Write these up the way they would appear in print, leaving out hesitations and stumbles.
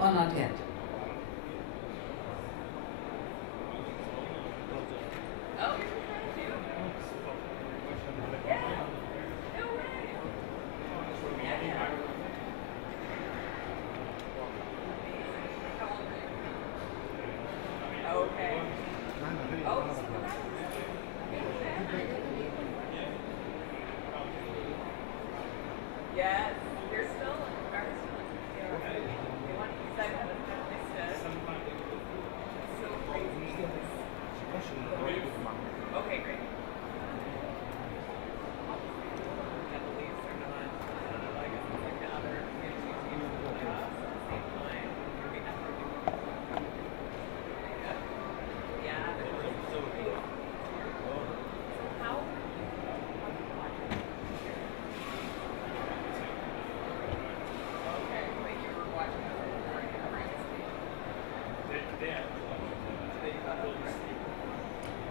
or not yet?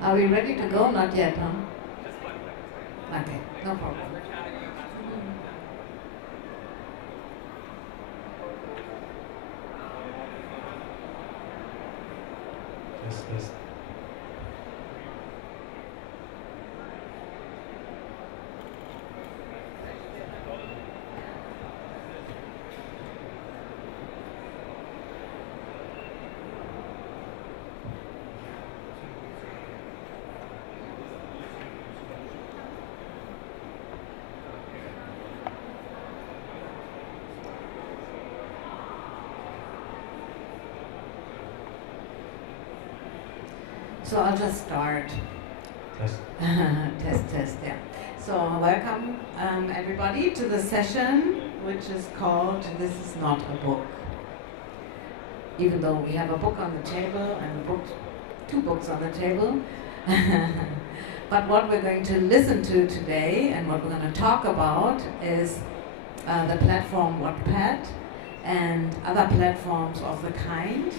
Are we ready to go? Not yet, huh? Okay, no problem. Yes. So I'll just start. Test, yeah. So welcome everybody to the session, which is called This is Not a Book. Even though we have a book on the table and two books on the table. But what we're going to listen to today and what we're going to talk about is the platform Wattpad and other platforms of the kind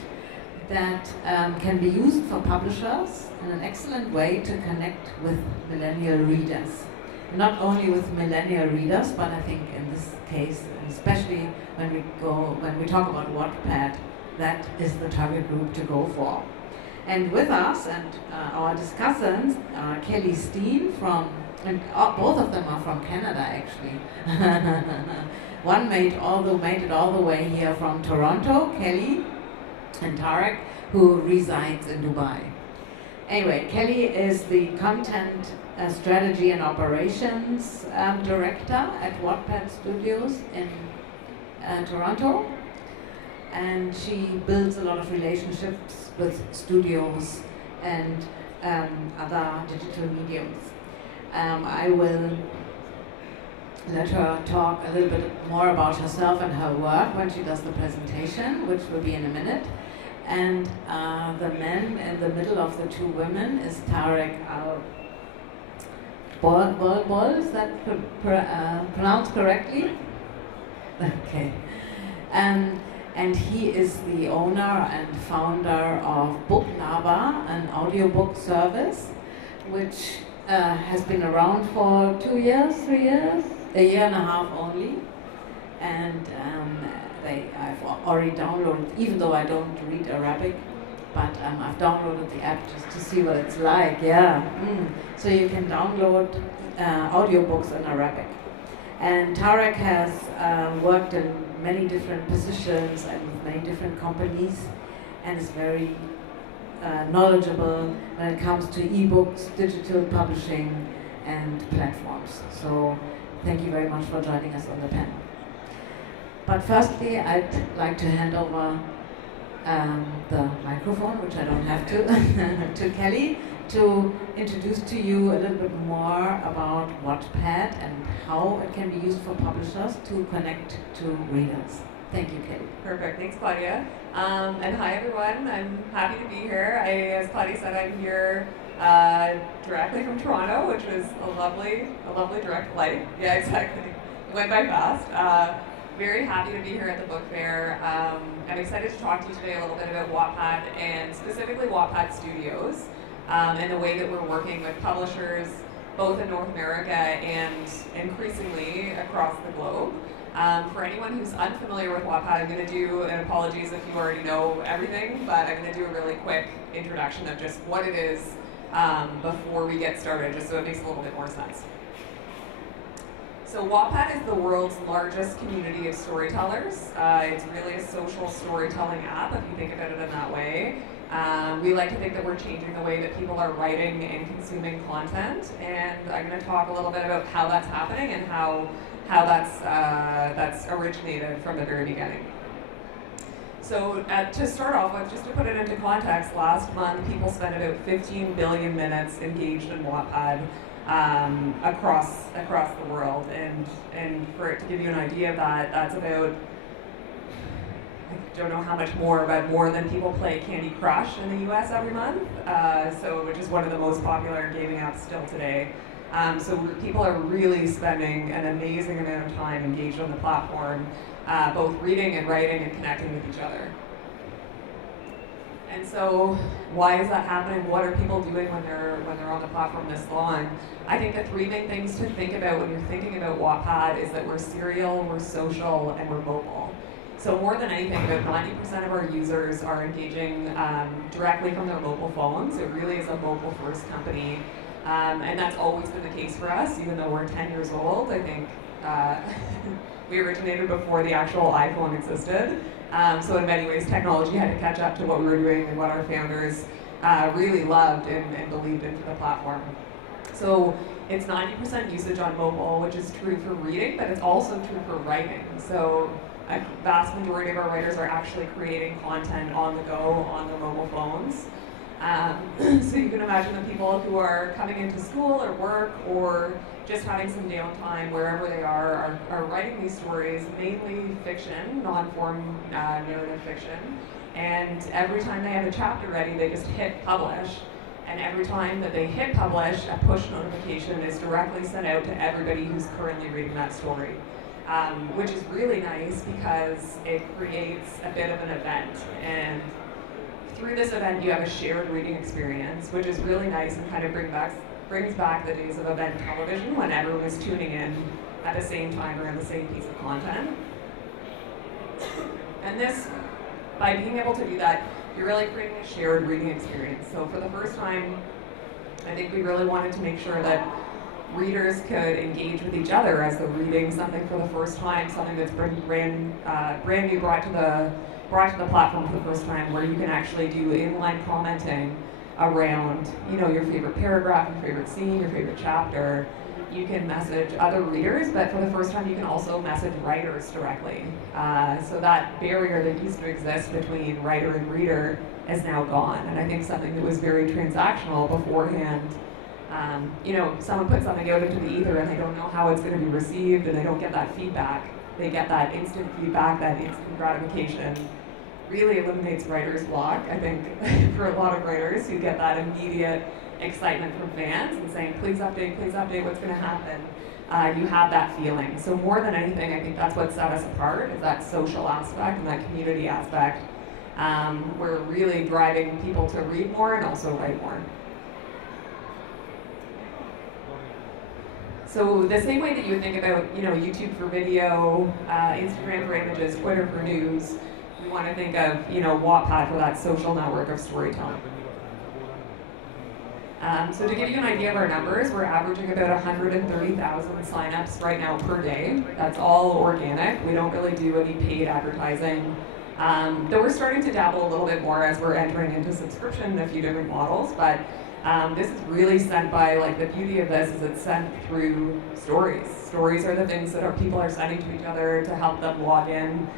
that can be used for publishers in an excellent way to connect with millennial readers. Not only with millennial readers, but I think in this case, especially when we talk about Wattpad, that is the target group to go for. And with us and our discussants are Kelly Steen both of them are from Canada actually. One made it all the way here from Toronto, Kelly, and Tarek, who resides in Dubai. Anyway, Kelly is the Content Strategy and Operations Director at Wattpad Studios in Toronto. And she builds a lot of relationships with studios and other digital mediums. I will let her talk a little bit more about herself and her work when she does the presentation, which will be in a minute. And the man in the middle of the two women is Tarek Al-Bol. Is that pronounced correctly? Okay. And he is the owner and founder of Booklava, an audiobook service, which has been around for 2 years, 3 years, a year and a half only. And I've already downloaded, even though I don't read Arabic, but I've downloaded the app just to see what it's like, yeah. So you can download audiobooks in Arabic. And Tarek has worked in many different positions and with many different companies and is very knowledgeable when it comes to ebooks, digital publishing, and platforms. So thank you very much for joining us on the panel. But firstly, I'd like to hand over the microphone, which I don't have to Kelly, to introduce to you a little bit more about Wattpad and how it can be used for publishers to connect to readers. Thank you, Kelly. Perfect. Thanks, Claudia. And hi, everyone. I'm happy to be here. As Claudia said, I'm here directly from Toronto, which was a lovely direct flight. Yeah, exactly. It went by fast. Very happy to be here at the book fair. I'm excited to talk to you today a little bit about Wattpad and specifically Wattpad Studios and the way that we're working with publishers both in North America and increasingly across the globe For anyone who's unfamiliar with Wattpad, I'm going to do, and apologies if you already know everything, but I'm going to do a really quick introduction of just what it is before we get started, just so it makes a little bit more sense. So Wattpad is the world's largest community of storytellers. It's really a social storytelling app, if you think about it in that way. We like to think that we're changing the way that people are writing and consuming content, and I'm going to talk a little bit about how that's happening and how that's originated from the very beginning. So to start off with, just to put it into context, last month people spent about 15 billion minutes engaged in Wattpad across the world, and for it to give you an idea of that, that's about, I don't know how much more, but more than people play Candy Crush in the US every month, so which is one of the most popular gaming apps still today. So people are really spending an amazing amount of time engaged on the platform, both reading and writing and connecting with each other. And so why is that happening? What are people doing when they're on the platform this long? I think the three main things to think about when you're thinking about Wattpad is that we're serial, we're social, and we're mobile. So more than anything, about 90% of our users are engaging directly from their mobile phones. It really is a mobile-first company. And that's always been the case for us, even though we're 10 years old. I think we originated before the actual iPhone existed. So in many ways, technology had to catch up to what we were doing and what our founders really loved and believed in for the platform. So it's 90% usage on mobile, which is true for reading, but it's also true for writing. So a vast majority of our writers are actually creating content on the go on their mobile phones. So you can imagine the people who are coming into school or work or just having some downtime wherever they are writing these stories, mainly fiction, non-form narrative fiction. And every time they have a chapter ready, they just hit publish. And every time that they hit publish, a push notification is directly sent out to everybody who's currently reading that story. Which is really nice because it creates a bit of an event. And through this event, you have a shared reading experience, which is really nice and kind of brings back the days of event television when everyone was tuning in at the same time around the same piece of content. And this, by being able to do that, you're really creating a shared reading experience. So for the first time, I think we really wanted to make sure that readers could engage with each other as they're reading something for the first time, something that's brand new, brought to the platform for the first time, where you can actually do inline commenting around, your favorite paragraph, your favorite scene, your favorite chapter. You can message other readers, but for the first time you can also message writers directly. So that barrier that used to exist between writer and reader is now gone. And I think something that was very transactional beforehand, someone puts something out into the ether and they don't know how it's going to be received and they don't get that feedback. They get that instant feedback, that instant gratification. Really eliminates writer's block, I think, for a lot of writers who get that immediate excitement from fans and saying, please update, what's going to happen. You have that feeling. So more than anything, I think that's what set us apart, is that social aspect and that community aspect. We're really driving people to read more and also write more. So the same way that you would think about, YouTube for video, Instagram for images, Twitter for news, we want to think of, Wattpad for that social network of storytelling. So to give you an idea of our numbers, we're averaging about 130,000 signups right now per day. That's all organic. We don't really do any paid advertising. Though we're starting to dabble a little bit more as we're entering into subscription in a few different models, but this is really sent by, the beauty of this is it's sent through stories. Stories are the things that people are sending to each other to help them log in,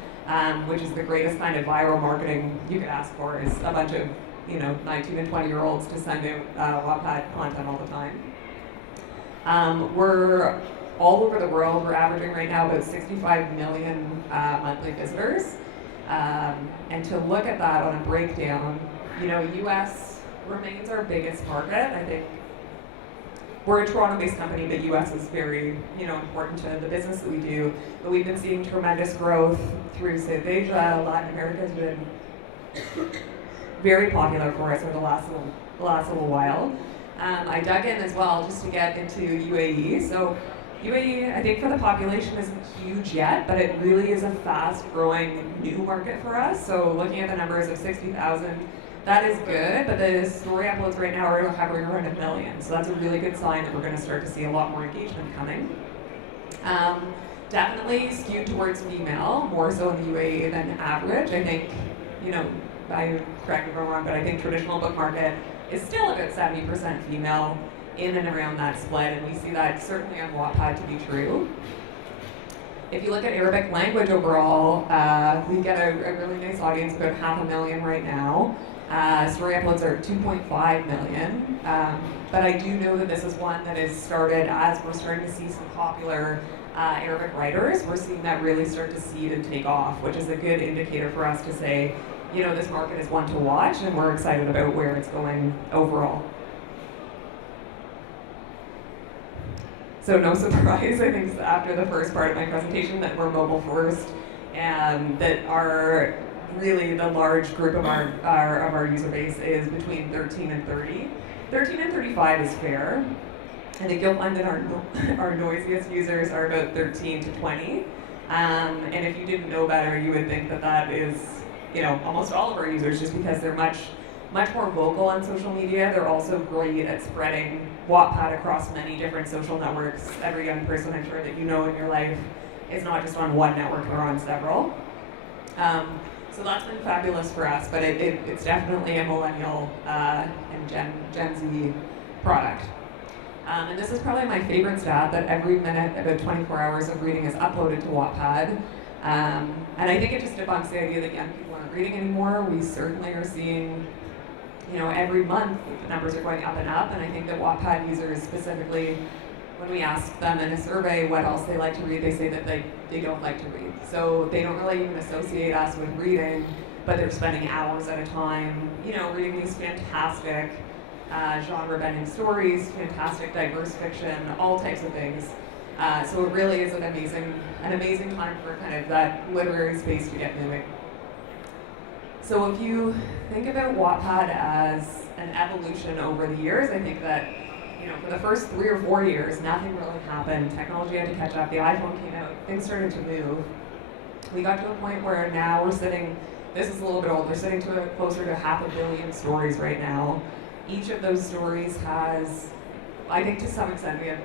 which is the greatest kind of viral marketing you could ask for, is a bunch of 19 and 20-year-olds to send out Wattpad content all the time. We're all over the world. We're averaging right now about 65 million monthly visitors. And to look at that on a breakdown, US remains our biggest market. I think we're a Toronto-based company, but US is very, important to the business that we do. But we've been seeing tremendous growth through South Asia. Latin America has been very popular for us over the last little while. I dug in as well just to get into UAE. So UAE, I think for the population isn't huge yet, but it really is a fast-growing new market for us. So looking at the numbers of 60,000, that is good, but the story uploads right now are hovering around 1 million. So that's a really good sign that we're going to start to see a lot more engagement coming. Definitely skewed towards female, more so in the UAE than average. I think, correct me if I'm wrong, but I think traditional book market is still about 70% female, in and around that split, and we see that certainly on Wattpad to be true. If you look at Arabic language overall, we get a really nice audience, about 500,000 right now. Story uploads are 2.5 million, but I do know that this is one that is started as we're starting to see some popular Arabic writers. We're seeing that really start to seed and take off, which is a good indicator for us to say, this market is one to watch, and we're excited about where it's going overall. So no surprise, I think, after the first part of my presentation that we're mobile first, and that our really the large group of our user base is between 13 and 30. 13 and 35 is fair. I think you'll find that our noisiest users are about 13 to 20. And if you didn't know better, you would think that is, almost all of our users, just because they're much more vocal on social media. They're also great at spreading Wattpad across many different social networks. Every young person, I'm sure, that you know in your life is not just on one network, or on several. So that's been fabulous for us, but it's definitely a millennial and Gen Z product. And this is probably my favorite stat, that every minute, about 24 hours of reading is uploaded to Wattpad. And I think it just debunks the idea that young people aren't reading anymore. We certainly are seeing, every month the numbers are going up and up, and I think that Wattpad users specifically, when we ask them in a survey what else they like to read, they say that they don't like to read. So they don't really even associate us with reading, but they're spending hours at a time, reading these fantastic genre-bending stories, fantastic diverse fiction, all types of things. So it really is an amazing time for kind of that literary space to get moving. So if you think about Wattpad as an evolution over the years, I think that, for the first 3 or 4 years, nothing really happened. Technology had to catch up. The iPhone came out. Things started to move. We got to a point where now we're sitting, this is a little bit old, we're sitting to closer to 500 million stories right now. Each of those stories has, I think to some extent, we have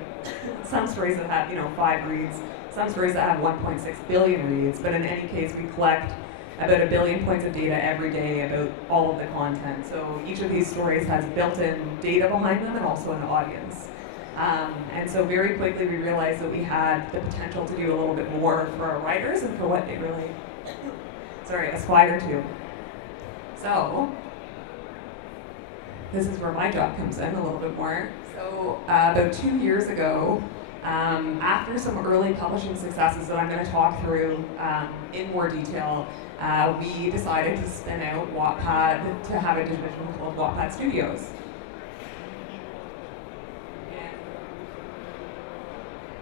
some stories that have, 5 reads, some stories that have 1.6 billion reads, but in any case, we collect about 1 billion points of data every day about all of the content. So each of these stories has built-in data behind them and also an audience. And so very quickly we realized that we had the potential to do a little bit more for our writers and for what they really, aspire to. So this is where my job comes in a little bit more. So about 2 years ago, after some early publishing successes that I'm going to talk through in more detail, we decided to spin out Wattpad to have a division called Wattpad Studios.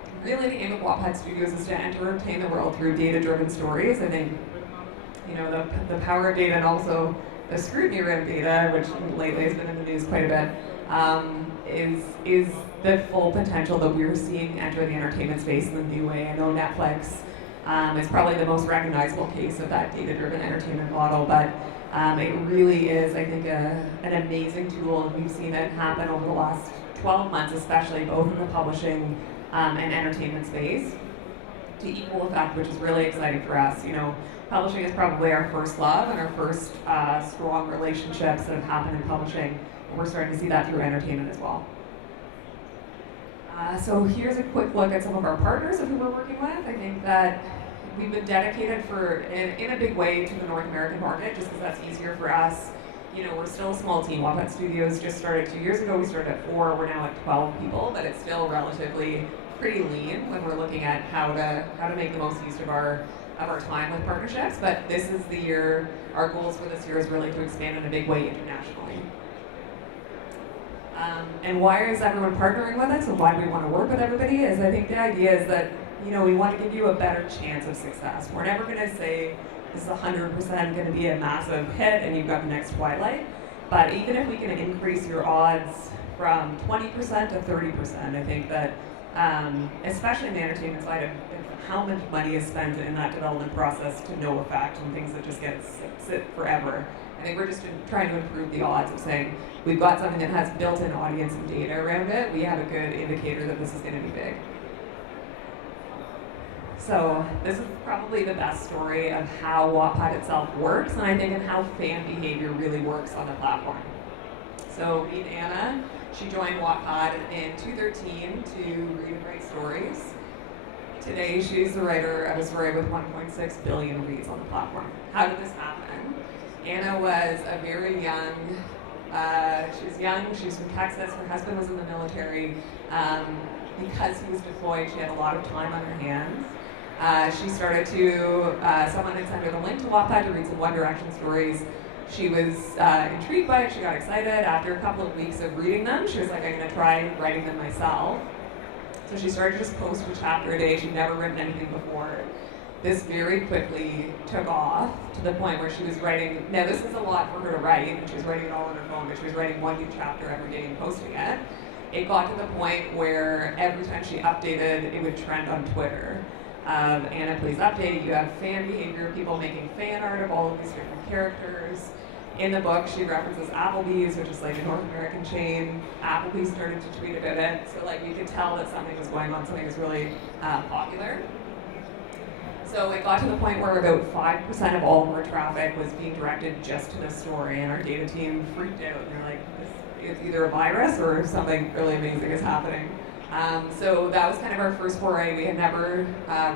And really, the aim of Wattpad Studios is to entertain the world through data-driven stories. I think, the power of data and also the scrutiny around data, which lately has been in the news quite a bit, is the full potential that we're seeing enter the entertainment space in a new way. I know Netflix is probably the most recognizable case of that data-driven entertainment model, but it really is, I think, an amazing tool, and we've seen it happen over the last 12 months, especially both in the publishing and entertainment space, to equal effect, which is really exciting for us. Publishing is probably our first love and our first strong relationships that have happened in publishing, and we're starting to see that through entertainment as well. So here's a quick look at some of our partners of who we're working with. I think that we've been dedicated in a big way to the North American market, just because that's easier for us. We're still a small team. Wattpad Studios just started 2 years ago. We started at 4. We're now at 12 people, but it's still relatively pretty lean when we're looking at how to make the most use of our time with partnerships. But this is the year. Our goals for this year is really to expand in a big way internationally. And why is everyone partnering with us, and why do we want to work with everybody? Is I think the idea is that we want to give you a better chance of success. We're never going to say this is 100% going to be a massive hit and you've got the next Twilight. But even if we can increase your odds from 20% to 30%, I think that especially in the entertainment side of how much money is spent in that development process to no effect and things that just sit forever. I think we're just trying to improve the odds of saying we've got something that has built-in audience and data around it. We have a good indicator that this is going to be big. So this is probably the best story of how Wattpad itself works, and I think in how fan behavior really works on the platform. So meet Anna. She joined Wattpad in 2013 to read and write stories. Today, she's the writer of a story with 1.6 billion reads on the platform. How did this happen? Anna was a very young, she's young, she's from Texas, her husband was in the military. Because he was deployed, she had a lot of time on her hands. She started to, someone had sent her the link to Wattpad to read some One Direction stories. She was intrigued by it, she got excited. After a couple of weeks of reading them, she was like, I'm gonna try writing them myself. So she started to just post a chapter a day. She'd never written anything before. This very quickly took off to the point where she was writing, now this is a lot for her to write, and she was writing it all on her phone, but she was writing one new chapter every day and posting it. It got to the point where every time she updated, it would trend on Twitter. Anna, please update. You have fan behavior, people making fan art of all of these different characters. In the book, she references Applebee's, which is like a North American chain. Applebee's started to tweet about it, so like you could tell that something was going on, something was really popular. So it got to the point where about 5% of all of our traffic was being directed just to this story, and our data team freaked out, and they're like, it's either a virus or something really amazing is happening. So that was kind of our first foray. We had never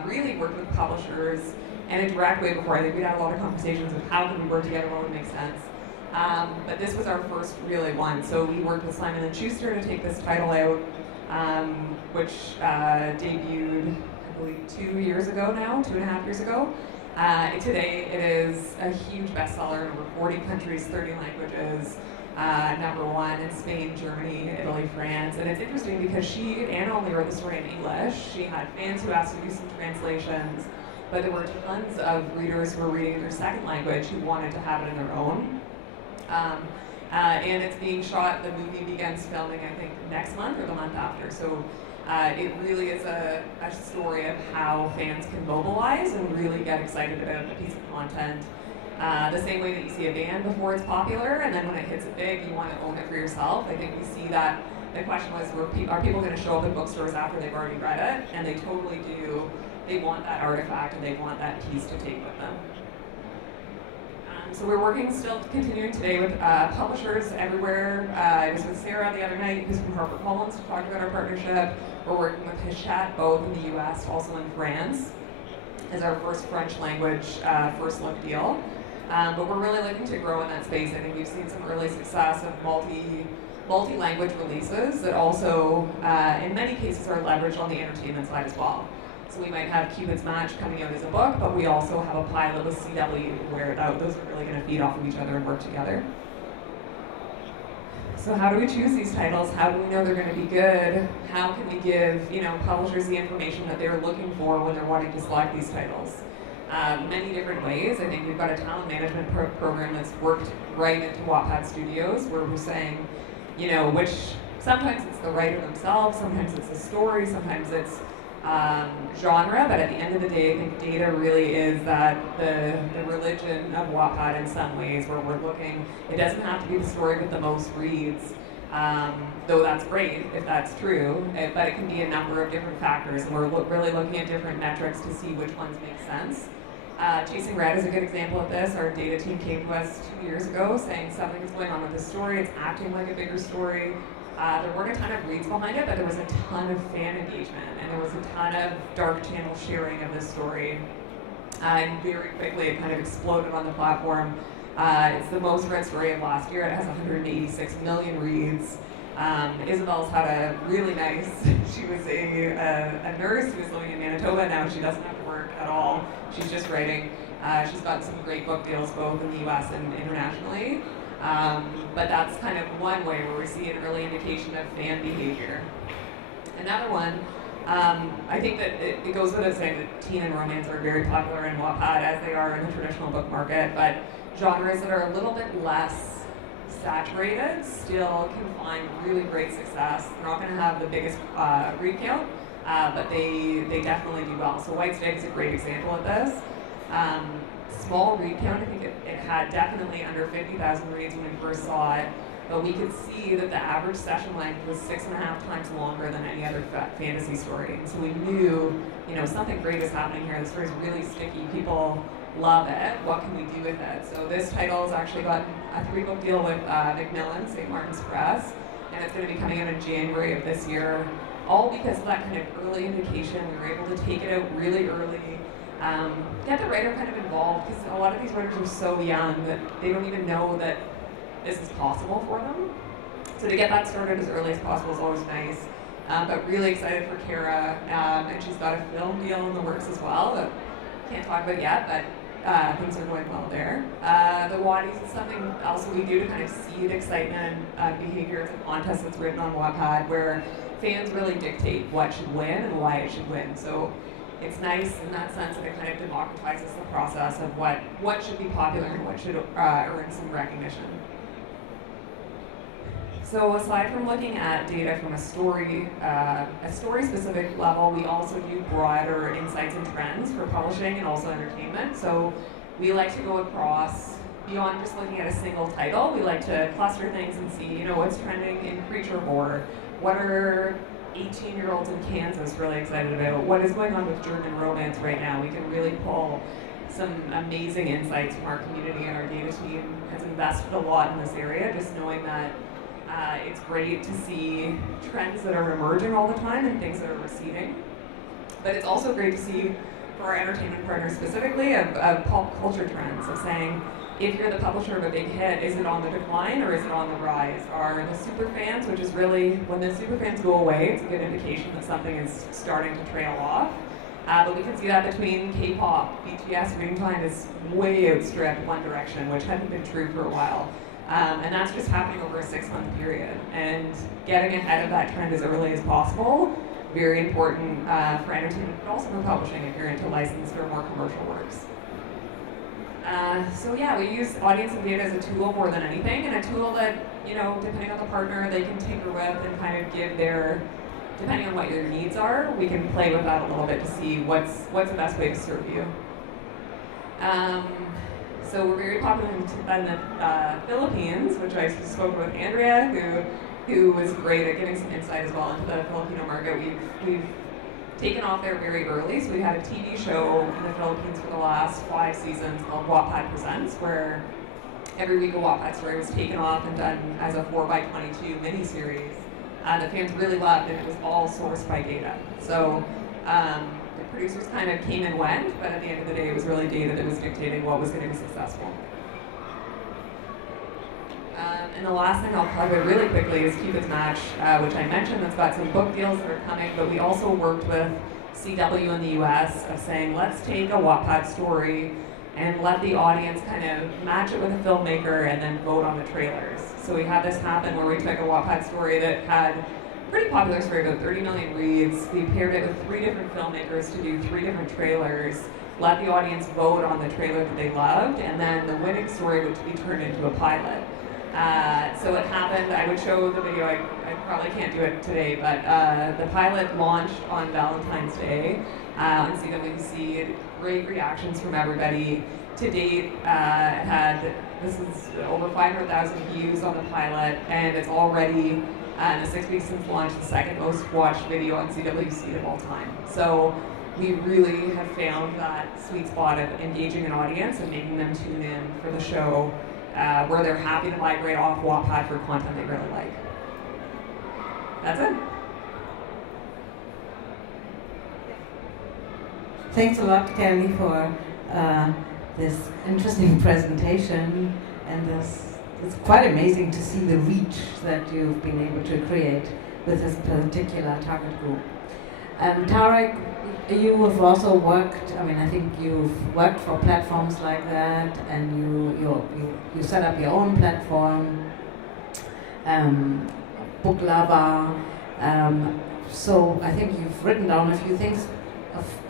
really worked with publishers in a direct way before. I think we'd had a lot of conversations of how can we work together, what would make sense. But this was our first really one. So we worked with Simon & Schuster to take this title out, which debuted, I believe, 2 years ago now, 2.5 years ago. Today it is a huge bestseller in over 40 countries, 30 languages. #1 in Spain, Germany, Italy, France. And it's interesting because Anna only wrote the story in English. She had fans who asked to do some translations, but there were tons of readers who were reading in their second language who wanted to have it in their own. And it's being shot, the movie begins filming, I think, next month or the month after. So it really is a story of how fans can mobilize and really get excited about a piece of content. The same way that you see a band before it's popular, and then when it hits it big, you want to own it for yourself. I think we see that. The question was, are people going to show up in bookstores after they've already read it? And they totally do. They want that artifact, and they want that piece to take with them. So we're working, still continuing today with publishers everywhere. I was with Sarah the other night, who's from HarperCollins, to talk about our partnership. We're working with Hachette, both in the US, also in France, as our first French language first look deal. But we're really looking to grow in that space. I think we've seen some early success of multi-language releases that also, in many cases, are leveraged on the entertainment side as well. So we might have Cupid's Match coming out as a book, but we also have a pilot with CW where those are really going to feed off of each other and work together. So how do we choose these titles? How do we know they're going to be good? How can we give publishers the information that they're looking for when they're wanting to select these titles? Many different ways. I think we've got a talent management program that's worked right into Wattpad Studios, where we're saying, which sometimes it's the writer themselves, sometimes it's the story, sometimes it's genre, but at the end of the day, I think data really is that the religion of Wattpad in some ways, where we're looking, it doesn't have to be the story with the most reads, though that's great if that's true, but it can be a number of different factors, and we're really looking at different metrics to see which ones make sense. Chasing Red is a good example of this. Our data team came to us 2 years ago saying something's going on with this story, it's acting like a bigger story. There weren't a ton of reads behind it, but there was a ton of fan engagement, and there was a ton of dark channel sharing of this story. And very quickly it kind of exploded on the platform. It's the most read story of last year. It has 186 million reads. Isabel's had a really nice, she was a nurse who was living in Manitoba. Now she doesn't have to work at all. She's just writing. She's gotten some great book deals both in the US and internationally. But that's kind of one way where we see an early indication of fan behavior. Another one, I think that it goes without saying that teen and romance are very popular in Wattpad as they are in the traditional book market, but genres that are a little bit less saturated still can find really great success. They're not going to have the biggest read count, but they definitely do well. So White Snake is a great example of this. Small read count, I think it had definitely under 50,000 reads when we first saw it, but we could see that the average session length was 6.5 times longer than any other fantasy story. And so we knew, something great is happening here. The story is really sticky. People love it. What can we do with it? So this title has actually gotten a 3-book deal with Macmillan, St. Martin's Press, and it's going to be coming out in January of this year, all because of that kind of early indication. We were able to take it out really early, get the writer kind of involved, because a lot of these writers are so young that they don't even know that this is possible for them. So to get that started as early as possible is always nice. But really excited for Kara, and she's got a film deal in the works as well that can't talk about yet, but things are going well there. The Waddies is something else we do to kind of seed excitement behavior. It's a contest that's written on Wattpad where fans really dictate what should win and why it should win. So it's nice in that sense that it kind of democratizes the process of what should be popular and what should earn some recognition. So aside from looking at data from a story-specific level, we also do broader insights and trends for publishing and also entertainment. So we like to go across beyond just looking at a single title. We like to cluster things and see, what's trending in creature horror. What are 18-year-olds in Kansas really excited about? What is going on with German romance right now? We can really pull some amazing insights from our community, and our data team has invested a lot in this area, just knowing that it's great to see trends that are emerging all the time and things that are receding. But it's also great to see, for our entertainment partners specifically, of pop culture trends, of saying, if you're the publisher of a big hit, is it on the decline or is it on the rise? Are the super fans, which is really, when the super fans go away, it's a good indication that something is starting to trail off. But we can see that between K-pop, BTS reading time is way outstripped One Direction, which hadn't been true for a while. And that's just happening over a 6-month period. And getting ahead of that trend as early as possible, very important for entertainment, but also for publishing if you're into licensed or more commercial works. So yeah, we use audience and data as a tool more than anything, and a tool that, depending on the partner, they can tinker with and kind of give their, depending on what your needs are, we can play with that a little bit to see what's the best way to serve you. So we're very popular in the Philippines, which I spoke with Andrea, who was great at giving some insight as well into the Filipino market. We've taken off there very early, so we had a TV show in the Philippines for the last 5 seasons called Wattpad Presents, where every week a Wattpad story was taken off and done as a 4x22 miniseries. The fans really loved it. It was all sourced by data. So the producers kind of came and went, but at the end of the day, it was really data that was dictating what was going to be successful. And the last thing I'll cover really quickly is Cupid's Match, which I mentioned, that's got some book deals that are coming, but we also worked with CW in the US of saying, let's take a Wattpad story and let the audience kind of match it with a filmmaker and then vote on the trailers. So we had this happen where we took a Wattpad story that had a pretty popular story, about 30 million reads. We paired it with 3 different filmmakers to do 3 different trailers, let the audience vote on the trailer that they loved, and then the winning story would be turned into a pilot. So it happened, I would show the video, I probably can't do it today, but the pilot launched on Valentine's Day on CWC. Great reactions from everybody. To date, this is over 500,000 views on the pilot, and it's already, in the 6 weeks since launch, the second most watched video on CWC of all time. So we really have found that sweet spot of engaging an audience and making them tune in for the show, where they're happy to migrate off Wattpad for content they really like. That's it. Thanks a lot, Kelly, for this interesting presentation, and it's quite amazing to see the reach that you've been able to create with this particular target group. Tarek, you have also worked, I think you've worked for platforms like that, and you set up your own platform, Book Lover, so I think you've written down a few things,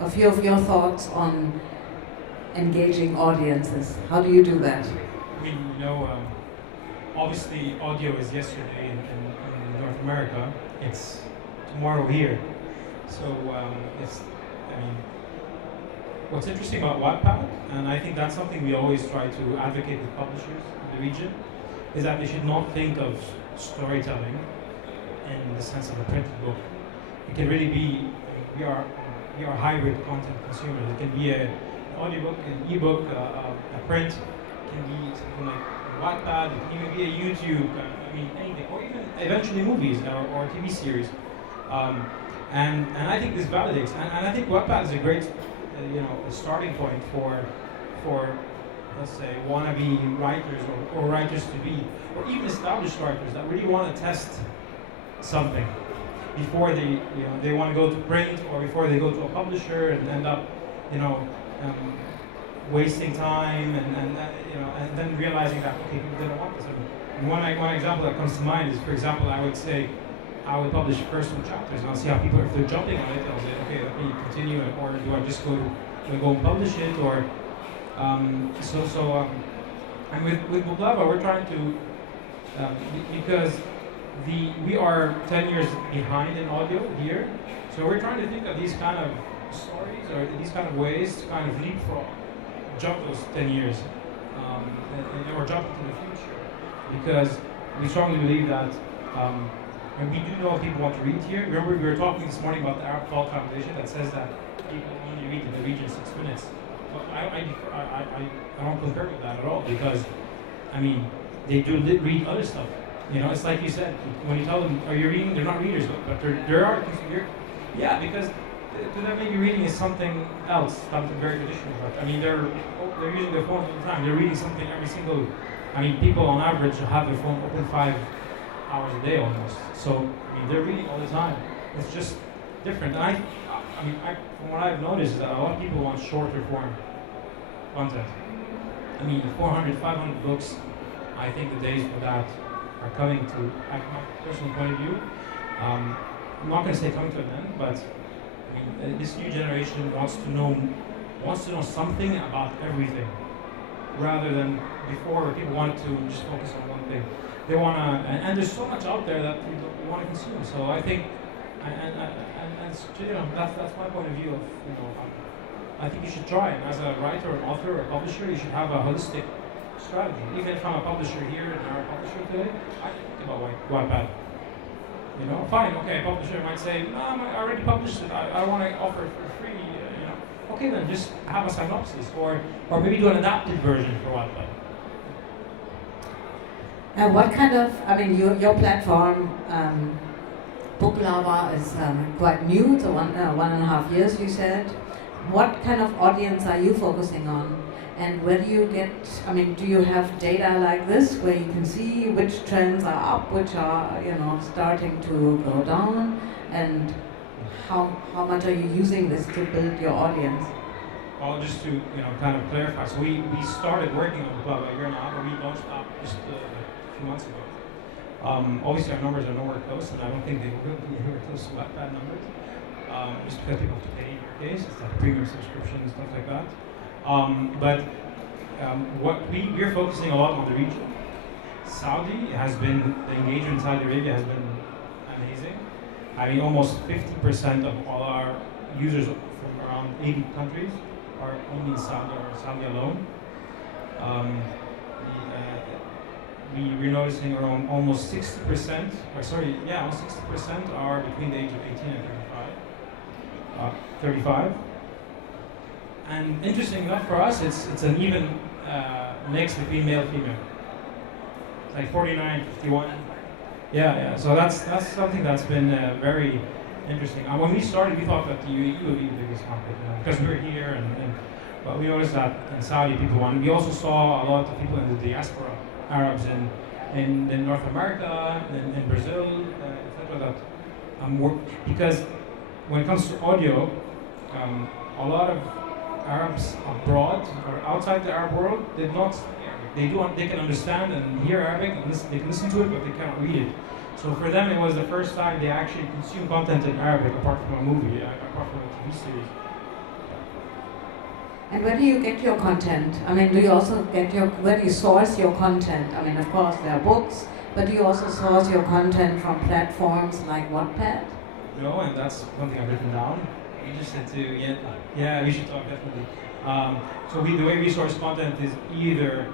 a few of your thoughts on engaging audiences. How do you do that? Obviously audio is yesterday in North America. It's tomorrow here. So I mean, what's interesting about Wattpad, and I think that's something we always try to advocate with publishers in the region, is that they should not think of storytelling in the sense of a printed book. It can really be, we are hybrid content consumers. It can be an audiobook, an ebook, a print. It can be something like Wattpad. It can even be a YouTube. I mean, anything, or even eventually movies or TV series. And I think this validates, and I think Wattpad is a great, a starting point for let's say wannabe writers or writers to be, or even established writers that really want to test something before they want to go to print, or before they go to a publisher and end up wasting time and then realizing that okay, people didn't want this. And one example that comes to mind is, for example, I would publish first 2 chapters and I'll see how people, if they're jumping on it, I'll say okay, let me continue, or do I just go and publish it, or and with Buklava we're trying to because we are 10 years behind in audio here, so we're trying to think of these kind of stories or these kind of ways to kind of leapfrog, jump those 10 years, or jump into the future, because we strongly believe that, and we do know people want to read here. Remember, we were talking this morning about the Arab Thought Foundation that says that people only read in the region 6 minutes. But I don't concur with that at all, because, I mean, they do read other stuff. It's like you said, when you tell them, are you reading? They're not readers, but there are things here. Yeah, because to them maybe reading is something else, something very traditional. But I mean, they're using their phones all the time. They're reading something every single. I mean, people on average have their phone open 5 hours a day almost. So I mean, they're reading all the time. It's just different. And from what I've noticed, is that a lot of people want shorter form content. I mean, 400, 500 books. I think the days for that are coming to, my personal point of view. I'm not going to say coming to an end, but I mean, this new generation wants to know something about everything, rather than before where people wanted to just focus on one thing. They want to, and there's so much out there that people want to consume. So I think, and that's my point of view of, I think you should try, and as a writer, an author, or a publisher, you should have a holistic strategy. Even if I'm a publisher here and I'm a publisher today, I think about Wattpad. Fine, okay, a publisher might say, no, I already published it, I want to offer it for free, Okay, then just have a synopsis, or maybe do an adapted version for Wattpad. What kind of, your platform, Buklava, is quite new, so 1.5 years you said. What kind of audience are you focusing on? And where do you get, do you have data like this where you can see which trends are up, which are, starting to go down, and how much are you using this to build your audience? Well, just to, kind of clarify, so we started working on the club a year and a half, and we launched that just a few months ago. Obviously our numbers are nowhere close, and I don't think they will be anywhere close to Wattpad numbers, just because people have to pay in your case, it's like premium subscription and stuff like that. What we're focusing a lot on the region. Saudi has been, the engagement in Saudi Arabia has been amazing. Almost 50% of all our users from around 80 countries are only in Saudi or Saudi alone. We're noticing around almost 60%, almost 60% are between the age of 18 and 35. And interesting enough for us, it's an even mix between male and female. It's like 49, 51. Yeah. So that's something that's been very interesting. And when we started, we thought that the UAE would be the biggest market because we were here, but we noticed that in Saudi people wanted. We also saw a lot of people in the diaspora, Arabs in North America, in Brazil, etc. Because when it comes to audio, a lot of Arabs abroad or outside the Arab world did not. They can understand and hear Arabic, and they can listen to it, but they cannot read it. So for them, it was the first time they actually consume content in Arabic, apart from a movie, apart from a TV series. And where do you get your content? Do you also where do you source your content? Of course there are books, but do you also source your content from platforms like Wattpad? know, and that's something I've written down. We just said to, yeah, we should talk definitely. So the way we source content is either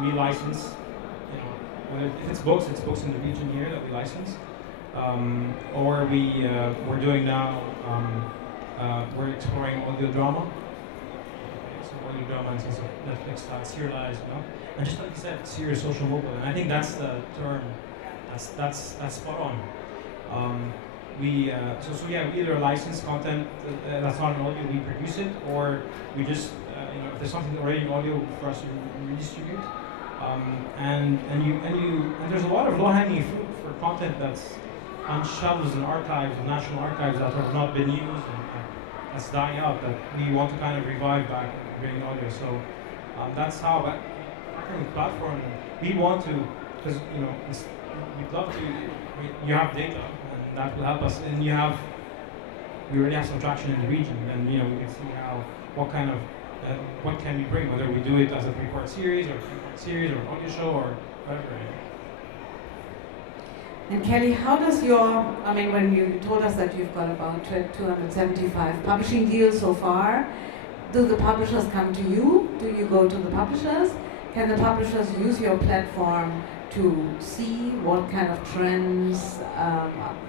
we license, if it's books in the region here that we license, or we're doing now, we're exploring audio drama. So audio drama in the sense of Netflix style, serialized, and just like you said, serious social mobile, and I think that's the term. That's spot on. We either license content that's not in audio, we produce it, or we just if there's something already in audio for us to redistribute. And there's a lot of low-hanging fruit for content that's on shelves and archives, and national archives that have not been used and that's dying out that we want to kind of revive back and bring audio. So that's how the platform we want to, because we'd love to. You have data, and that will help us. And we already have some traction in the region, and we can see what can we bring, whether we do it as a 3-part series or a 3-part series or an audio show or whatever. And Kelly, how does when you told us that you've got about 275 publishing deals so far, do the publishers come to you? Do you go to the publishers? Can the publishers use your platform to see what kind of trends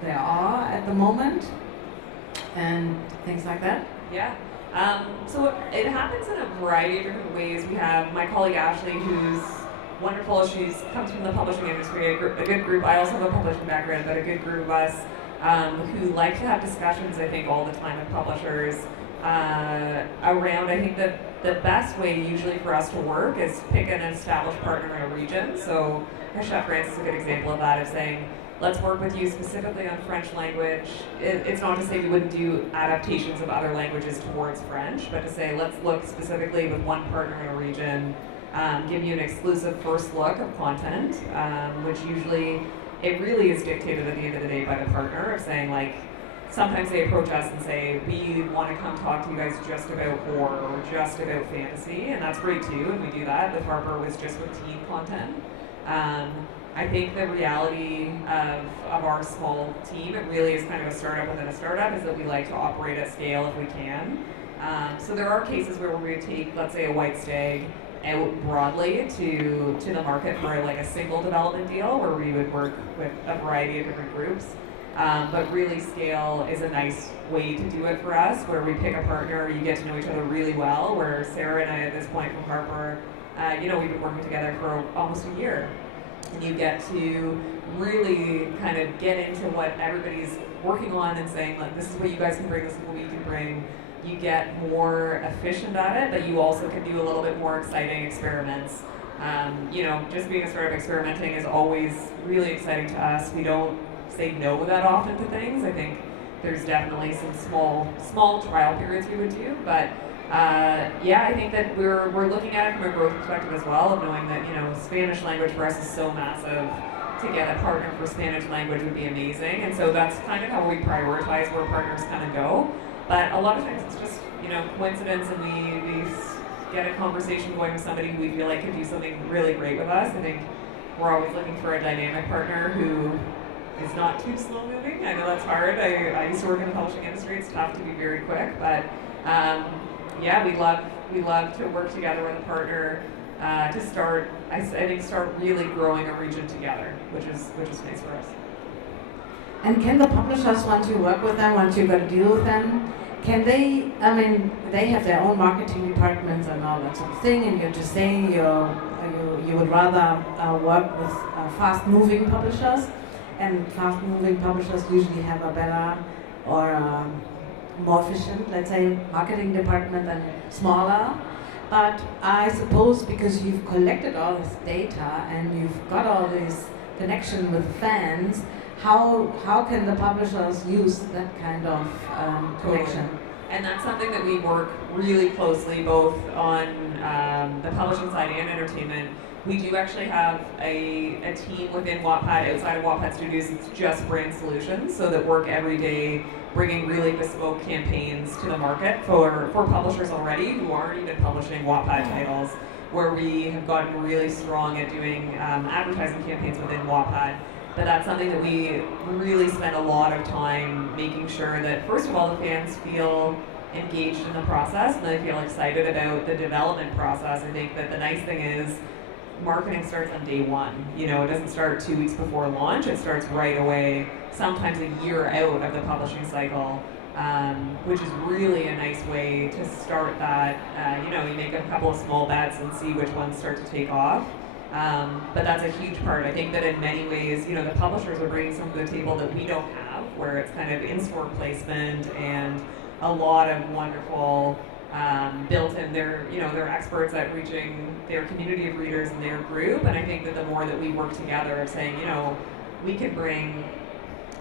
there are at the moment and things like that? Yeah. So it happens in a variety of different ways. We have my colleague Ashley, who's wonderful. She comes from the publishing industry, a good group. I also have a publishing background, but a good group of us who like to have discussions, I think, all the time with publishers around. I think that the best way usually for us to work is pick an established partner in a region. So Chef France is a good example of that, of saying, let's work with you specifically on French language. It's not to say we wouldn't do adaptations of other languages towards French, but to say, let's look specifically with one partner in a region, give you an exclusive first look of content, which usually, it really is dictated at the end of the day by the partner, of saying like, sometimes they approach us and say, we want to come talk to you guys just about horror or just about fantasy, and that's great too, and we do that. With Harper was just with teen content. I think the reality of our small team, it really is kind of a startup within a startup, is that we like to operate at scale if we can. So there are cases where we would take, let's say, a White Stag out broadly to the market for like a single development deal where we would work with a variety of different groups. But really scale is a nice way to do it for us, where we pick a partner, you get to know each other really well, where Sarah and I at this point from Harper, we've been working together for almost a year. And you get to really kind of get into what everybody's working on and saying, like, this is what you guys can bring, this is what we can bring. You get more efficient at it, but you also can do a little bit more exciting experiments. Just being a startup, experimenting is always really exciting to us. We don't say no that often to things. I think there's definitely some small trial periods we would do, but I think that we're looking at it from a growth perspective as well, of knowing that Spanish language for us is so massive. To get a partner for Spanish language would be amazing, and so that's kind of how we prioritize where partners come and go. But a lot of times it's just coincidence, and we get a conversation going with somebody who we feel like could do something really great with us. I think we're always looking for a dynamic partner who is not too slow moving. I know that's hard. I used to work in the publishing industry. It's tough to be very quick, but we love to work together with a partner to start really growing a region together, which is nice for us. And can the publishers, once you work with them, once you've got a deal with them, can they, they have their own marketing departments and all that sort of thing, and you're just saying you would rather work with fast-moving publishers, and fast-moving publishers usually have a better or more efficient, let's say, marketing department than smaller. But I suppose because you've collected all this data and you've got all this connection with fans, how can the publishers use that kind of connection? And that's something that we work really closely both on the publishing side and entertainment. We do actually have a team within Wattpad, outside of Wattpad Studios, it's just brand solutions, so that work every day bringing really bespoke campaigns to the market for publishers already who aren't even publishing Wattpad titles, where we have gotten really strong at doing advertising campaigns within Wattpad. But that's something that we really spend a lot of time making sure that, first of all, the fans feel engaged in the process and they feel excited about the development process. I think that the nice thing is marketing starts on day one. You know, it doesn't start 2 weeks before launch, it starts right away, sometimes a year out of the publishing cycle, which is really a nice way to start that. You know, you make a couple of small bets and see which ones start to take off. But that's a huge part. I think that in many ways, you know, the publishers are bringing something to the table that we don't have, where it's kind of in-store placement and a lot of wonderful built-in. They're experts at reaching their community of readers and their group. And I think that the more that we work together of saying, you know, we can bring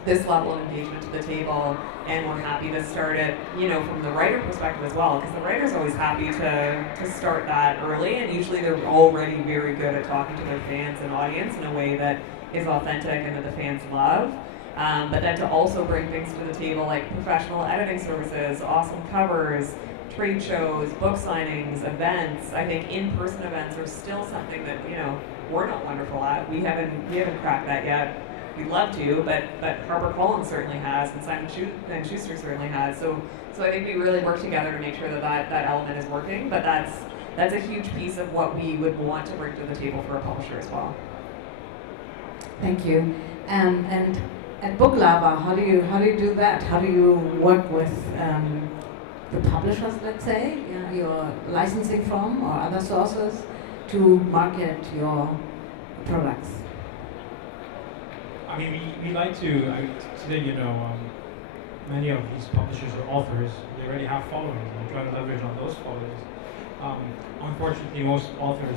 this level of engagement to the table, and we're happy to start it, you know, from the writer perspective as well, because the writer's always happy to start that early, and usually they're already very good at talking to their fans and audience in a way that is authentic and that the fans love. But then to also bring things to the table like professional editing services, awesome covers, trade shows, book signings, events. I think in-person events are still something that, you know, we're not wonderful at. We haven't cracked that yet. We'd love to, but HarperCollins certainly has, and Simon & Schuster certainly has. So I think we really work together to make sure that element is working. But that's a huge piece of what we would want to bring to the table for a publisher as well. Thank you. And at Booklava, how do you do that? How do you work with the publishers, let's say, your licensing firm or other sources to market your products? I mean, we like to, today, you know, many of these publishers or authors, they already have followings, and we try to leverage on those followings. Unfortunately, most authors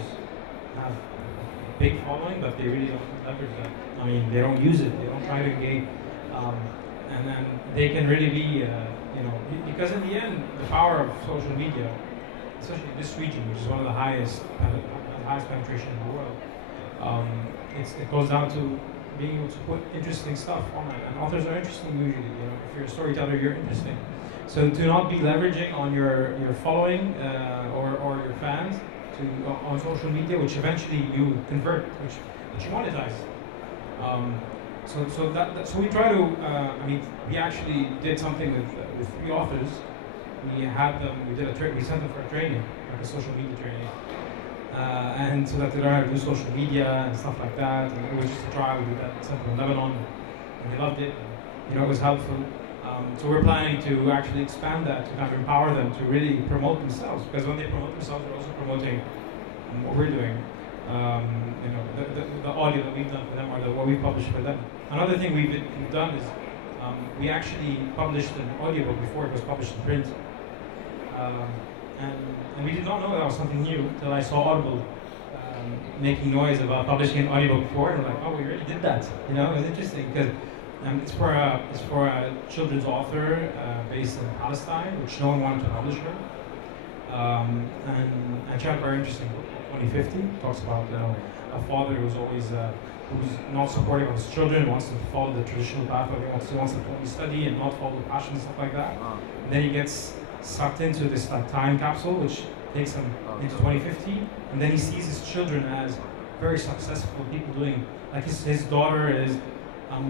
have a big following, but they really don't leverage that. I mean, they don't use it, they don't try to engage, and then they can really be, you know, because in the end, the power of social media, especially in this region, which is one of the highest penetration in the world, it goes down to being able to put interesting stuff online, and authors are interesting usually. You know, if you're a storyteller, you're interesting. So to not be leveraging on your following or your fans on social media, which eventually you convert, which you monetize. So we try to. I mean, we actually did something with 3 authors. We had them. We sent them for a training, like a social media training. And so that they learn how to do social media and stuff like that. And it was just a trial. We did that in Central Lebanon, and they loved it. And, you know, it was helpful. So we're planning to actually expand that to kind of empower them to really promote themselves, because when they promote themselves, they're also promoting what we're doing. You know, the audio that we've done for them, or what we published for them. Another thing we've done is we actually published an audiobook before it was published in print. And we did not know that was something new until I saw Audible making noise about publishing an audiobook before, and I'm like, oh, we really did that. You know, it was interesting because it's for a children's author based in Palestine, which no one wanted to publish her. And she had a very interesting book, 2050. Talks about a father who's always who's not supportive of his children, wants to follow the traditional path, but he wants to only study and not follow passion and stuff like that. And then he gets sucked into this time capsule, which takes him into 2050, and then he sees his children as very successful people doing, like his daughter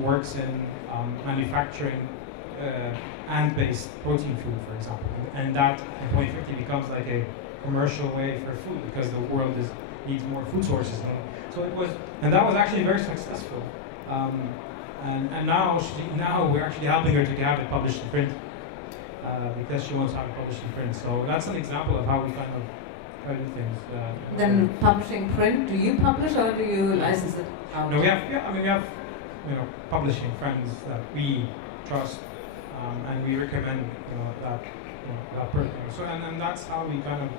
works in manufacturing ant-based protein food, for example, and that in 2050 becomes like a commercial way for food because the world needs more food sources. And that was actually very successful. And now we're actually helping her to have it published in print. Because she wants to have it published in print. So that's an example of how we kind of try to do things. Then publishing print, do you publish or do you license it out? No, we have publishing friends that we trust, and we recommend that person. So and that's how we kind of.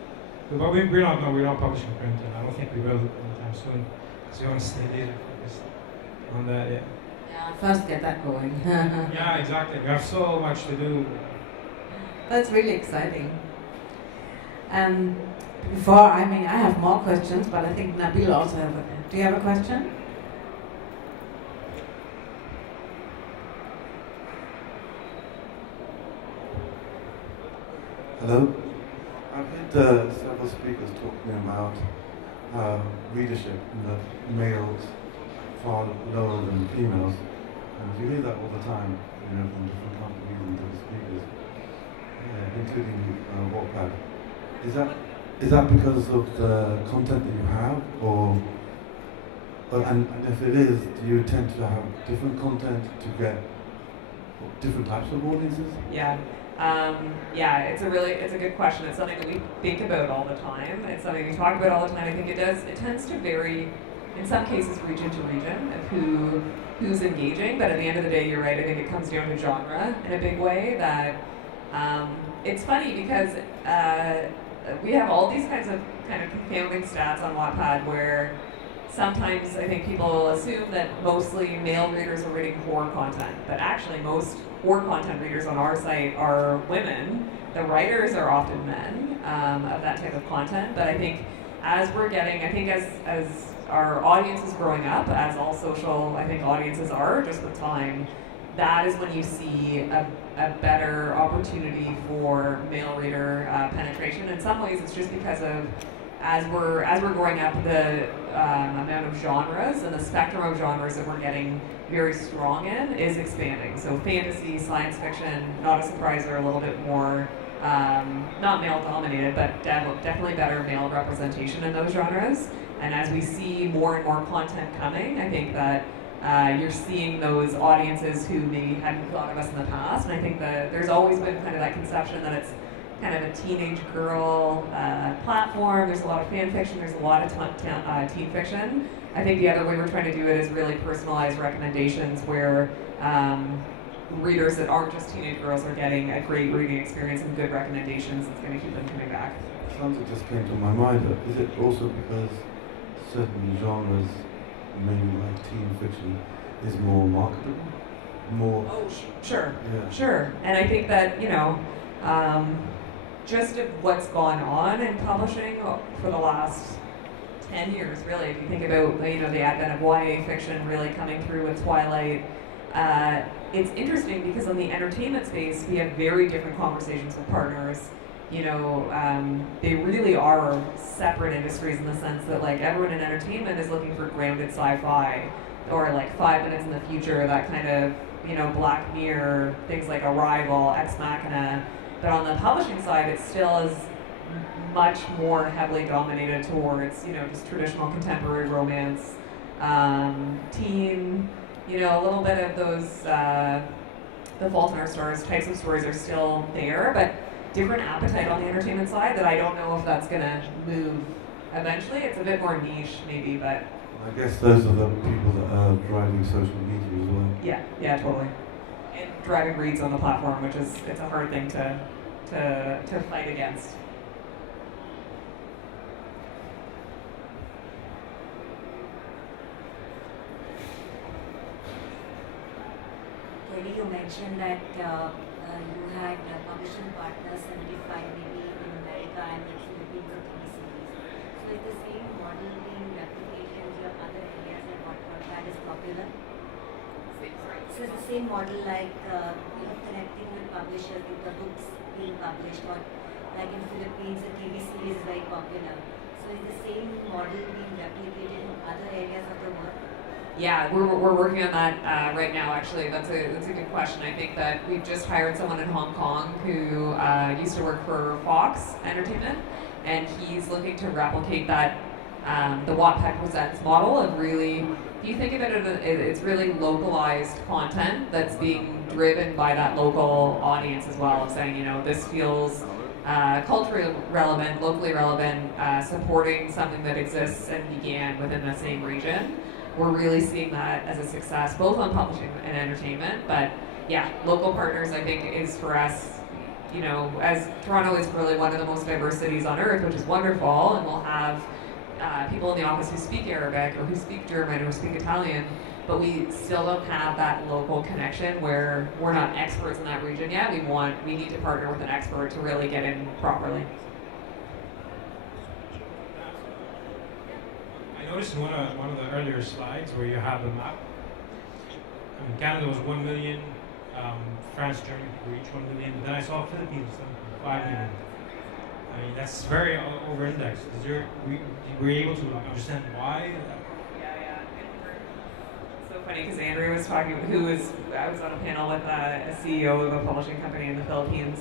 But we're not publishing print, and I don't think we will anytime soon. So we want to stay laser focused on that. Yeah, first get that going. Yeah, exactly. We have so much to do. That's really exciting. I have more questions, but I think Nabil also has a. Do you have a question? Hello. I've heard several speakers talking about readership in the male far lower than females. And you hear that all the time, you know, from different companies and different speakers, including Wattpad. Is that because of the content that you have, or and if it is, do you tend to have different content to get different types of audiences? Yeah. It's a good question. It's something that we think about all the time. It's something we talk about all the time. I think it tends to vary, in some cases, region to region of who's engaging. But at the end of the day, you're right. I think it comes down to genre in a big way. That it's funny because we have all these kinds of confounding stats on Wattpad where sometimes I think people assume that mostly male readers are reading horror content, but actually most horror content readers on our site are women. The writers are often men of that type of content, but I think as our audience is growing up, as all social, I think, audiences are, just with time, that is when you see a better opportunity for male reader penetration. In some ways, it's just because of as we're growing up, the amount of genres and the spectrum of genres that we're getting very strong in is expanding. So fantasy, science fiction, not a surprise, are a little bit more not male dominated, but definitely better male representation in those genres. And as we see more and more content coming, I think that you're seeing those audiences who maybe hadn't thought of us in the past. And I think that there's always been kind of that conception that it's kind of a teenage girl platform. There's a lot of fan fiction, there's a lot of teen fiction. I think the other way we're trying to do it is really personalized recommendations where readers that aren't just teenage girls are getting a great reading experience and good recommendations that's going to keep them coming back. Something just came to my mind. Is it also because certain genres, maybe like teen fiction, is more marketable? Sure. Yeah. Sure. And I think that, just of what's gone on in publishing for the last 10 years, really, if you think about, the advent of YA fiction really coming through with Twilight, it's interesting because in the entertainment space, we have very different conversations with partners. They really are separate industries in the sense that, everyone in entertainment is looking for grounded sci-fi, or 5 minutes in the future, that kind of, Black Mirror, things like Arrival, Ex Machina. But on the publishing side, it still is much more heavily dominated towards, just traditional contemporary romance, teen, a little bit of those, The Fault in Our Stars types of stories are still there, but different appetite on the entertainment side that I don't know if that's going to move eventually. It's a bit more niche, maybe, but... I guess those are the people that are driving social media as well. Yeah, totally. And driving reads on the platform, which is, it's a hard thing to fight against. You mentioned that you had publishing partners 75 maybe in America and the Philippines or TV series. So is the same model being replicated in your other areas and what that is popular? So it's the same model connecting with publishers with the books being published, or like in Philippines the TV series is very popular. So is the same model being replicated in other areas of the world? Yeah, we're working on that right now. Actually, that's a good question. I think that we've just hired someone in Hong Kong who used to work for Fox Entertainment, and he's looking to replicate that the Wattpad Presents model of really. If you think about it, it's really localized content that's being driven by that local audience as well. Of saying, this feels culturally relevant, locally relevant, supporting something that exists and began within the same region. We're really seeing that as a success, both on publishing and entertainment. But yeah, local partners, I think, is for us, as Toronto is really one of the most diverse cities on earth, which is wonderful, and we'll have people in the office who speak Arabic or who speak German or who speak Italian, but we still don't have that local connection where we're not experts in that region yet. We need to partner with an expert to really get in properly. I noticed in one of the earlier slides where you have a map. Canada was 1 million, France, Germany reached 1 million, but then I saw Philippines 5 million. That's very over-indexed. Were you able to understand why? funny because Andrea was talking, I was on a panel with a CEO of a publishing company in the Philippines,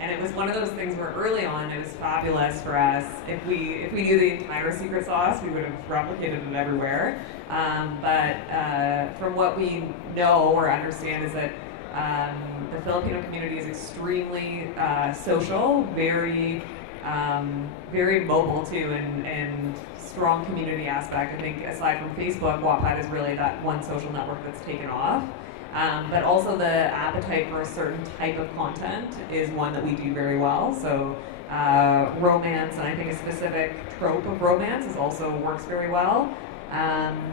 and it was one of those things where early on it was fabulous for us. If we knew the entire secret sauce, we would have replicated it everywhere. But from what we know or understand is that the Filipino community is extremely social, very mobile too, and strong community aspect. I think aside from Facebook, Wattpad is really that one social network that's taken off. But also the appetite for a certain type of content is one that we do very well. So romance, and I think a specific trope of romance also works very well.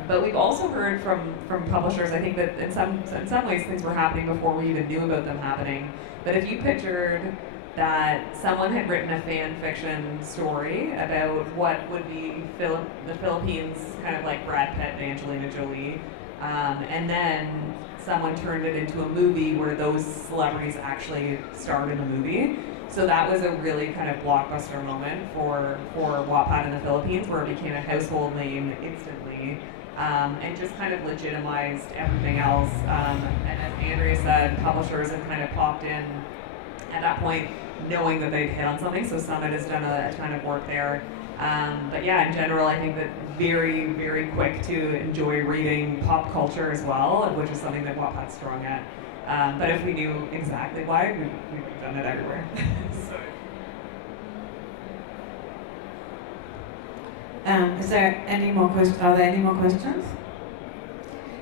But we've also heard from publishers, I think that in some ways things were happening before we even knew about them happening. But if you pictured that someone had written a fan fiction story about what would be the Philippines, kind of like Brad Pitt and Angelina Jolie, and then someone turned it into a movie where those celebrities actually starred in the movie. So that was a really kind of blockbuster moment for Wattpad in the Philippines, where it became a household name instantly, and just kind of legitimized everything else. And as Andrea said, publishers have kind of popped in at that point, knowing that they've hit on something. So Summit has done a ton of work there. But yeah, in general, I think that very, very quick to enjoy reading pop culture as well, which is something that Wattpad's strong at. But if we knew exactly why, we've done it everywhere. So. Is there any more questions? Are there any more questions?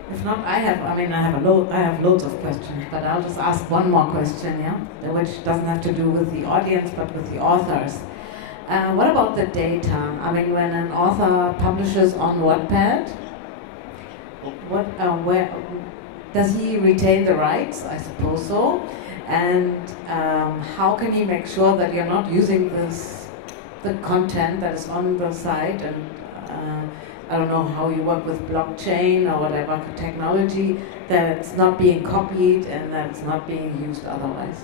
If not, I have loads of questions, but I'll just ask one more question, yeah, which doesn't have to do with the audience, but with the authors. What about the data? I mean, when an author publishes on Wattpad, where does he retain the rights? I suppose so. And how can he make sure that you're not using the content that is on the site? And I don't know how you work with blockchain or whatever technology, that it's not being copied and that it's not being used otherwise.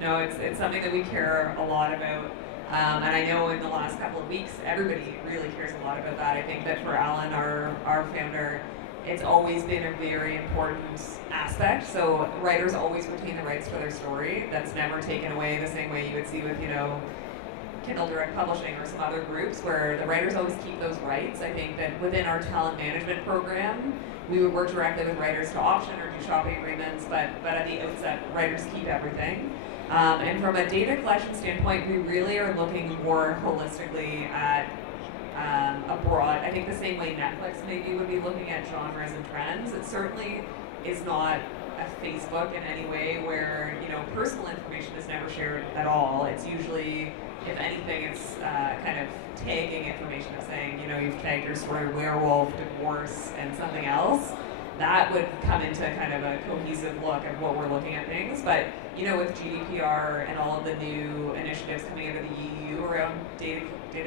No, it's something that we care a lot about. And I know in the last couple of weeks, everybody really cares a lot about that. I think that for Alan, our founder, it's always been a very important aspect. So writers always retain the rights to their story. That's never taken away the same way you would see with, Kindle Direct Publishing or some other groups where the writers always keep those rights. I think that within our talent management program, we would work directly with writers to option or do shopping agreements, but at the outset, writers keep everything. And from a data collection standpoint, we really are looking more holistically at a broad, I think the same way Netflix maybe would be looking at genres and trends. It certainly is not a Facebook in any way where, personal information is never shared at all. It's usually, if anything, it's kind of tagging information of saying, you've tagged your story werewolf, divorce, and something else. That would come into kind of a cohesive look at what we're looking at things. But, with GDPR and all of the new initiatives coming out of the EU around data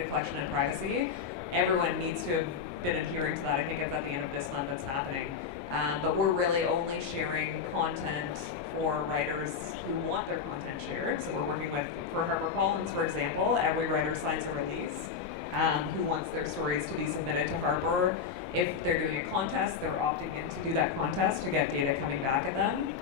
collection and privacy, everyone needs to have been adhering to that. I think it's at the end of this month that's happening. But we're really only sharing content for writers who want their content shared. So we're working for HarperCollins, for example, every writer signs a release who wants their stories to be submitted to Harper. If they're doing a contest, they're opting in to do that contest to get data coming back at them.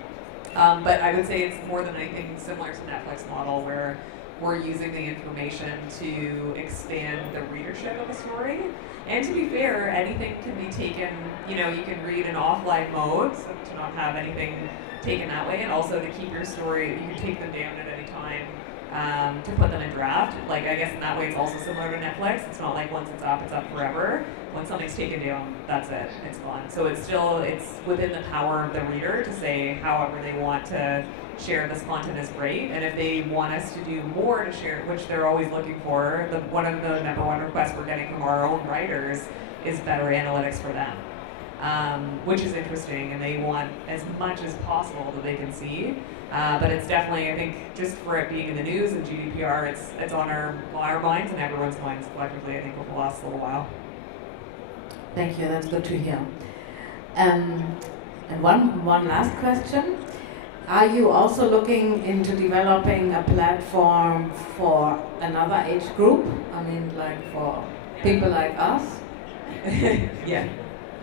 But I would say it's more than anything similar to Netflix model where we're using the information to expand the readership of a story. And to be fair, anything can be taken, you can read in offline mode, so to not have anything taken that way, and also to keep your story, you can take them down at any time to put them in draft. Like, I guess in that way it's also similar to Netflix. It's not like once it's up forever. When something's taken down, that's it, it's gone. So it's within the power of the reader to say however they want to share this content is great, and if they want us to do more to share, which they're always looking for, one of the number one requests we're getting from our own writers is better analytics for them, which is interesting, and they want as much as possible that they can see. But it's definitely, I think, just for it being in the news and GDPR, it's on our minds and everyone's minds collectively, I think, over the last little while. Thank you, that's good to hear. And one last question. Are you also looking into developing a platform for another age group? I mean, like for people like us? Yeah.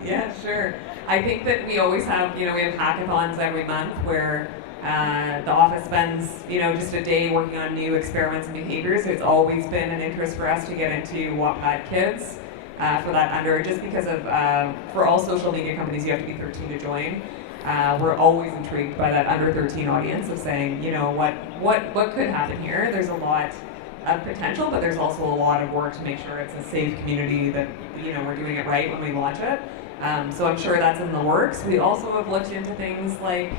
Yeah, sure. I think that we always have, we have hackathons every month where the office spends, just a day working on new experiments and behaviors. So it's always been an interest for us to get into Wattpad Kids for that under, just because of, for all social media companies, you have to be 13 to join. We're always intrigued by that under 13 audience of saying, what could happen here? There's a lot of potential, but there's also a lot of work to make sure it's a safe community, that we're doing it right when we launch it. So I'm sure that's in the works. We also have looked into things like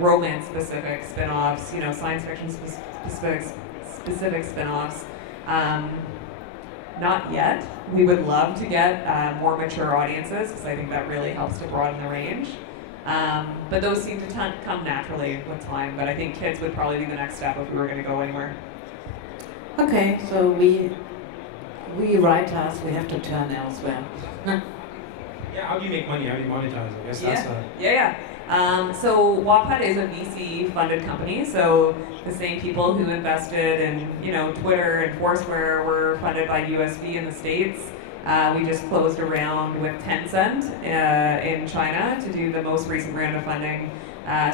romance-specific spin-offs, science fiction specific spin-offs. Not yet. We would love to get more mature audiences, because I think that really helps to broaden the range. But those seem to come naturally with time. But I think kids would probably be the next step if we were going to go anywhere. Okay, so we writers, we have to turn elsewhere. Yeah, how do you make money? How do you monetize? I guess that's So Wattpad is a VC-funded company. So the same people who invested in, Twitter and Foursquare were funded by USV in the States. We just closed a round with Tencent in China to do the most recent round of funding.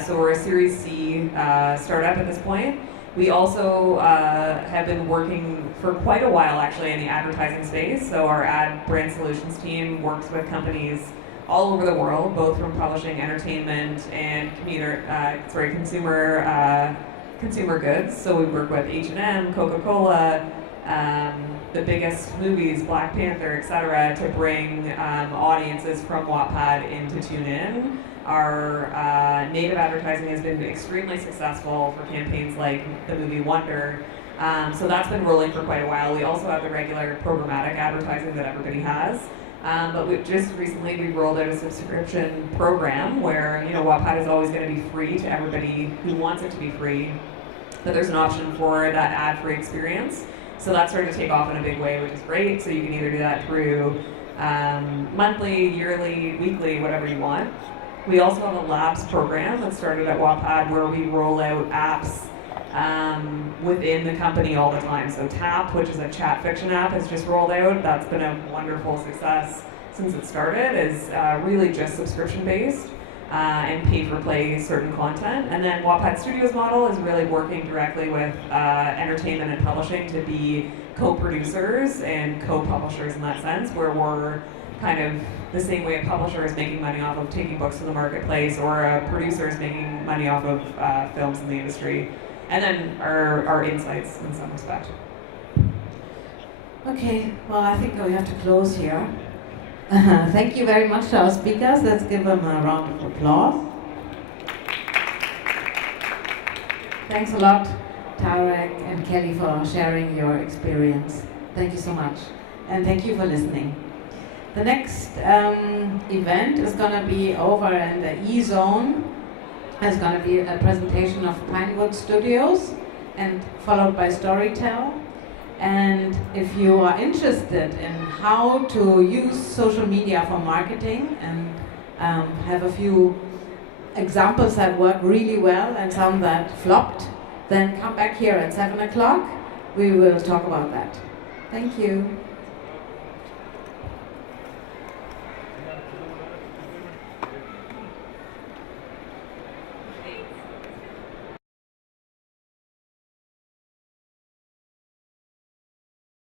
So we're a Series C startup at this point. We also have been working for quite a while actually in the advertising space. So our ad brand solutions team works with companies all over the world, both from publishing, entertainment, and consumer goods. So we work with H&M, Coca-Cola, the biggest movies, Black Panther, etc., to bring audiences from Wattpad in to tune in. Our native advertising has been extremely successful for campaigns like the movie Wonder. So that's been rolling for quite a while. We also have the regular programmatic advertising that everybody has. But we rolled out a subscription program where, Wattpad is always going to be free to everybody who wants it to be free. But there's an option for that ad-free experience. So that's starting to take off in a big way, which is great. So you can either do that through monthly, yearly, weekly, whatever you want. We also have a labs program that started at Wattpad where we roll out apps within the company all the time. So Tap, which is a chat fiction app, has just rolled out. That's been a wonderful success since it started. It's really just subscription-based and pay-for-play certain content. And then Wattpad Studios model is really working directly with entertainment and publishing to be co-producers and co-publishers in that sense, where we're kind of the same way a publisher is making money off of taking books to the marketplace, or a producer is making money off of films in the industry. And then our insights in some respect. Okay, well, I think we have to close here. Thank you very much to our speakers. Let's give them a round of applause. Thanks a lot, Tarek and Kelly, for sharing your experience. Thank you so much. And thank you for listening. The next event is going to be over in the E-Zone. It's going to be a presentation of Pinewood Studios, and followed by Storytell. And if you are interested in how to use social media for marketing and have a few examples that work really well and some that flopped, then come back here at 7 o'clock. We will talk about that. Thank you.